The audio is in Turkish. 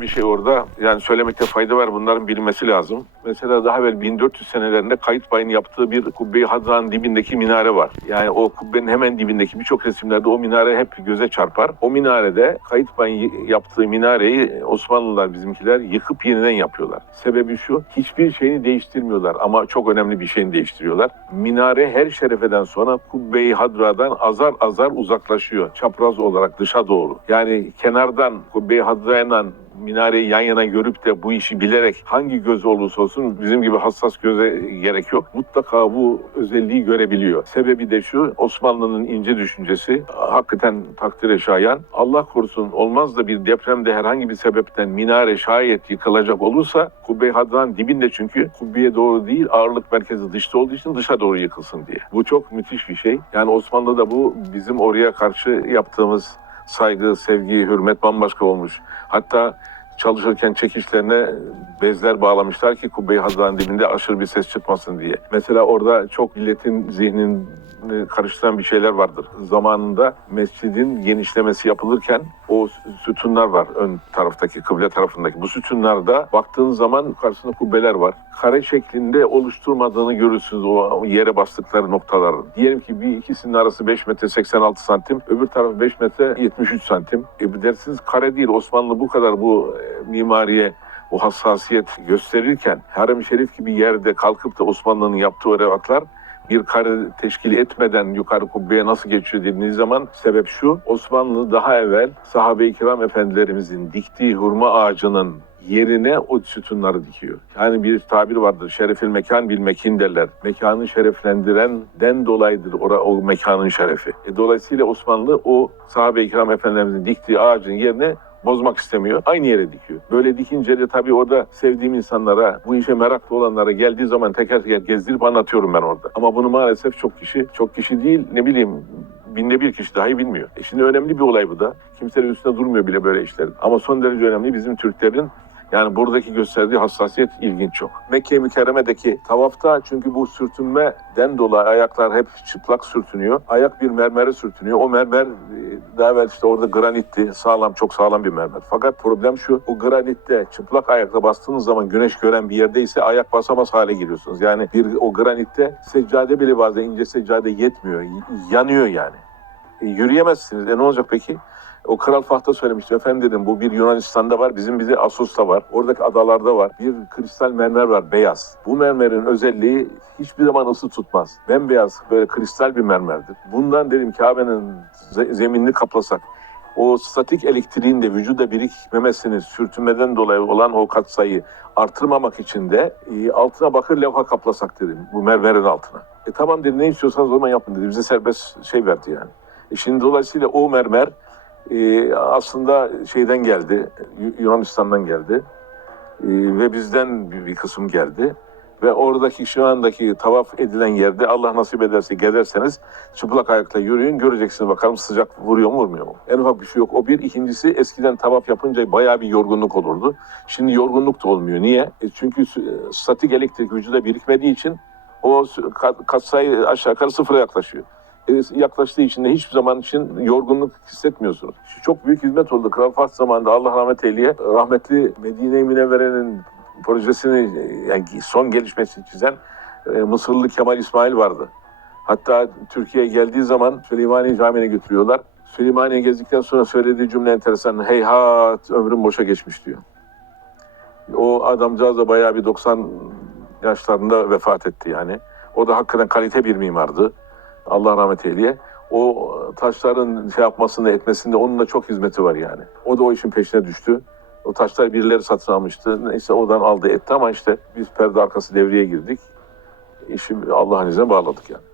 bir şey orada yani söylemekte fayda var bunların bilinmesi lazım. Mesela daha evvel 1400 senelerinde kayıt bayın yaptığı bir Kubbe-i Hadra'nın dibindeki minare var. Yani o kubbenin hemen dibindeki birçok resimlerde o minare hep göze çarpar. O minarede kayıt bayın yaptığı minareyi Osmanlılar bizimkiler yıkıp yeniden yapıyorlar. Sebebi şu hiçbir şeyini değiştirmiyorlar ama çok önemli bir şeyini değiştiriyorlar. Minare her şerefeden sonra Kubbe-i Hadra'dan azar azar uzaklaşıyor. Çapraz olarak dışa doğru. Yani kenardan Kubbe-i Hadra'yla minareyi yan yana görüp de bu işi bilerek hangi göz olursa olsun bizim gibi hassas göze gerek yok. Mutlaka bu özelliği görebiliyor. Sebebi de şu Osmanlı'nın ince düşüncesi hakikaten takdire şayan. Allah korusun olmaz da bir depremde herhangi bir sebepten minare şayet yıkılacak olursa Kubbe-i Hadra'nın dibinde çünkü kubbeye doğru değil ağırlık merkezi dışta olduğu için dışa doğru yıkılsın diye. Bu çok müthiş bir şey. Yani Osmanlı'da bu bizim oraya karşı yaptığımız saygı, sevgi, hürmet bambaşka olmuş. Hatta çalışırken çekişlerine bezler bağlamışlar ki Kubbe-i Hadra'nın dibinde aşırı bir ses çıkmasın diye. Mesela orada çok milletin zihnini karıştıran bir şeyler vardır. Zamanında mescidin genişlemesi yapılırken o sütunlar var ön taraftaki, kıble tarafındaki. Bu sütunlarda baktığın zaman karşısında kubbeler var. Kare şeklinde oluşturmadığını görürsünüz o yere bastıkları noktaların. Diyelim ki bir ikisinin arası 5 metre 86 santim, öbür taraf 5 metre 73 santim. E dersiniz kare değil. Osmanlı bu kadar bu mimariye o hassasiyet gösterirken Harem-i Şerif gibi yerde kalkıp da Osmanlı'nın yaptığı revatlar bir kare teşkil etmeden yukarı kubbeye nasıl geçiyor dediğiniz zaman sebep şu. Osmanlı daha evvel sahabe-i kiram efendilerimizin diktiği hurma ağacının yerine o sütunları dikiyor. Yani bir tabir vardır. Şerefil mekan bil mekin derler. Mekanı şereflendirenden dolayıdır ora, o mekanın şerefi. E, dolayısıyla Osmanlı o sahabe-i kiram efendilerimizin diktiği ağacın yerine bozmak istemiyor. Aynı yere dikiyor. Böyle dikince de tabii orada sevdiğim insanlara, bu işe meraklı olanlara geldiği zaman teker teker gezdirip anlatıyorum ben orada. Ama bunu maalesef çok kişi, çok kişi değil ne bileyim binde bir kişi dahi bilmiyor. E şimdi önemli bir olay bu da. Kimsenin üstüne durmuyor bile böyle işlerin. Ama son derece önemli bizim Türklerin yani buradaki gösterdiği hassasiyet ilginç çok. Mekke Mükerreme'deki tavafta çünkü bu sürtünmeden dolayı ayaklar hep çıplak sürtünüyor. Ayak bir mermere sürtünüyor. O mermer e, daha evvel işte orada granitti. Sağlam, çok sağlam bir mermer. Fakat problem şu. O granitte çıplak ayakla bastığınız zaman güneş gören bir yerdeyse ayak basamaz hale geliyorsunuz. Yani bir o granitte seccade bile bazen ince seccade yetmiyor. Yanıyor yani. E, yürüyemezsiniz. E ne olacak peki? O Kral Fahta söylemişti. Efendim dedim bu bir Yunanistan'da var. Bizim bize Assos'ta var. Oradaki adalarda var. Bir kristal mermer var beyaz. Bu mermerin özelliği hiçbir zaman ısı tutmaz. Bembeyaz böyle kristal bir mermerdir. Bundan dedim Kabe'nin ze- zeminini kaplasak o statik elektriğin de vücuda birikmemesini sürtünmeden dolayı olan o katsayı artırmamak için de e, altına bakır levha kaplasak dedim bu mermerin altına. E tamam dedi ne istiyorsanız o zaman yapın dedi. Bize serbest şey verdi yani. Şimdi dolayısıyla o mermer e, aslında şeyden geldi, Yu- Yunanistan'dan geldi E, ve bizden bir, bir kısım geldi. Ve oradaki şu andaki tavaf edilen yerde Allah nasip ederse gelirseniz çıplak ayakla yürüyün göreceksiniz bakalım sıcak vuruyor mu vurmuyor mu? En ufak bir şey yok. O bir. ikincisi eskiden tavaf yapınca bayağı bir yorgunluk olurdu. Şimdi yorgunluk da olmuyor. Niye? E çünkü statik elektrik vücuda birikmediği için o katsayı aşağı yukarı sıfıra yaklaşıyor yaklaştığı için de hiçbir zaman için yorgunluk hissetmiyorsunuz. Çok büyük hizmet oldu. Kral Fahd zamanında Allah rahmet eyleye rahmetli Medine-i Münevvere'nin projesini e, yani son gelişmesini çizen e, Mısırlı Kemal İsmail vardı. Hatta Türkiye'ye geldiği zaman Süleymaniye Camii'ne götürüyorlar. Süleymaniye gezdikten sonra söylediği cümle enteresan. Heyhat ömrüm boşa geçmiş diyor. O adamcağız da bayağı bir 90 yaşlarında vefat etti yani. O da hakikaten kalite bir mimardı. Allah rahmet eyleye. O taşların şey yapmasında etmesinde onun da çok hizmeti var yani. O da o işin peşine düştü. O taşlar birileri satın almıştı. Neyse oradan aldı etti ama işte biz perde arkası devreye girdik. İşi Allah'ın izniyle bağladık yani.